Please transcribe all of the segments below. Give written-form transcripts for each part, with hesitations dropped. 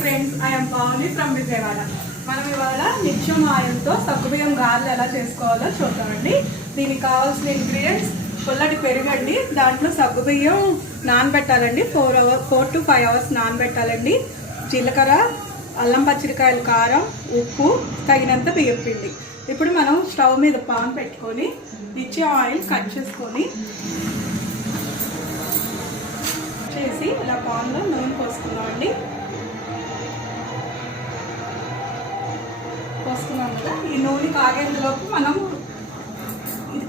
Friends, I'm Pavani from Vijayawada. మనం ఇవాళ నిత్యం ఆయిల్తో సగ్గుబియ్యం గారెలు ఎలా చేసుకోవాలో చూద్దామండి. దీనికి కావాల్సిన ఇంగ్రీడియంట్స్ పుల్లటి పెరుగండి, దాంట్లో సగ్గుబియ్యం నానబెట్టాలండి. 4 to 5 hours నానబెట్టాలండి. జీలకర్ర, అల్లం పచ్చిమిరకాయలు, కారం, ఉప్పు, తగినంత బియ్యం పిండి. ఇప్పుడు మనం స్టవ్ మీద పాన్ పెట్టుకొని నిత్యం ఆయిల్ కట్ చేసుకొని చేసి ఇలా పాన్లో నూనె పోసుకున్నామండి. పోసుకున్నాం కదా, ఈ నూనె కాగేందులోపు మనం ఇది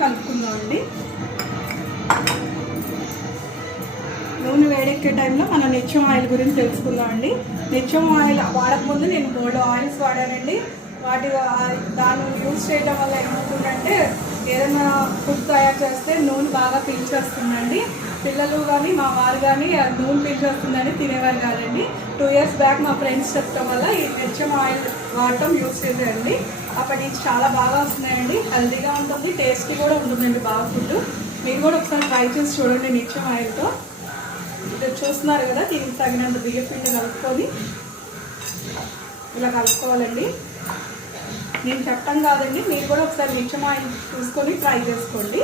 కలుపుకుందామండి. నూనె వేడెక్కే టైంలో మనం నిత్యం ఆయిల్ గురించి తెలుసుకుందామండి. నిత్యం ఆయిల్ వాడకముందు నేను 3 ఆయిల్స్ వాడానండి. దాన్ని యూజ్ చేయడం వల్ల ఏమవుతుందంటే ఏదైనా ఫుడ్ తయారు చేస్తే నూనె బాగా పీల్చేస్తుందండి. పిల్లలు కానీ మా వారు కానీ నూనె పీల్చేస్తుందని తినేవారు కాదండి. 2 years బ్యాక్ మా ఫ్రెండ్స్ చెప్పడం వల్ల ఈ నిత్యం ఆయిల్ వాడటం యూజ్ చేసేయండి. అప్పటి నుంచి చాలా బాగా వస్తున్నాయండి. హెల్తీగా ఉంటుంది, టేస్టీ కూడా ఉంటుందండి బాగా ఫుడ్. మీరు కూడా ఒకసారి ట్రై చేసి చూడండి నిత్యం ఆయిల్తో. చూస్తున్నారు కదా, దీనికి తగినంత బియ్యం పిండి కలుపుకొని ఇలా కలుపుకోవాలండి. నేను చెప్పడం కాదండి, మీరు కూడా ఒకసారి నిత్యం ఆయిల్ చూసుకొని ట్రై చేసుకోండి.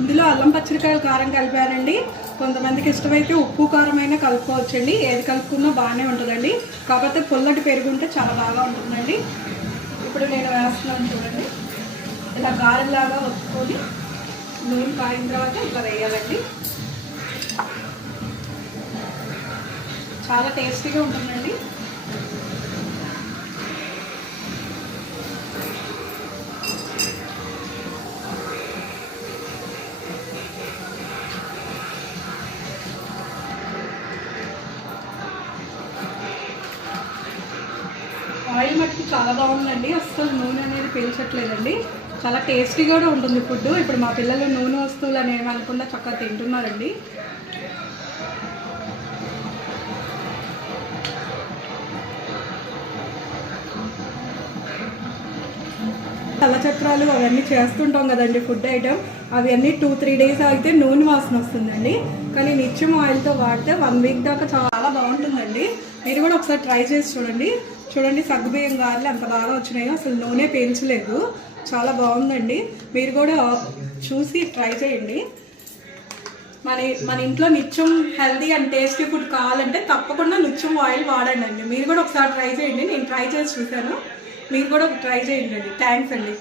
ఇందులో అల్లం పచ్చిమిరకాయలు కారం కలిపానండి. కొంతమందికి ఇష్టమైతే ఉప్పు కారం అయినా కలుపుకోవచ్చండి. ఏది కలుపుకున్నా బాగానే ఉంటుందండి. కాకపోతే పుల్లటి పెరుగు ఉంటే చాలా బాగా ఉంటుందండి. ఇప్పుడు నేను వేస్తున్నాను చూడండి. ఇలా గారెలాగా వస్తుకొని నూనె కాగిన తర్వాత ఇలా వేయాలండి. చాలా టేస్టీగా ఉంటుందండి. ఆయిల్ మట్టుకు చాలా బాగుందండి. అసలు నూనె అనేది పీల్చట్లేదండి. చాలా టేస్టీగా కూడా ఉంటుంది ఫుడ్. ఇప్పుడు మా పిల్లలు నూనె వస్తువులు అని ఏమనుకున్నా చక్కగా తింటున్నారండి. చల్లచక్రాలు అవన్నీ చేస్తుంటాం కదండి, ఫుడ్ ఐటమ్. అవన్నీ 2-3 days అయితే నూనె వాసన వస్తుందండి. కానీ నిత్యం ఆయిల్తో వాడితే 1 week దాకా చాలా బాగుంటుందండి. మీరు కూడా ఒకసారి ట్రై చేసి చూడండి. సగ్గుబియ్యం గారెలు ఎంత బాగా వచ్చినాయో, అసలు నూనె పీల్చలేదు. చాలా బాగుందండి. మీరు కూడా చూసి ట్రై చేయండి. మన ఇంట్లో నిత్యం హెల్తీ అండ్ టేస్టీ ఫుడ్ కావాలంటే తప్పకుండా నిత్యం ఆయిల్ వాడండి. మీరు కూడా ఒకసారి ట్రై చేయండి. నేను ట్రై చేసి చూశాను, మీరు కూడా ట్రై చేయండి. థ్యాంక్స్ అండి.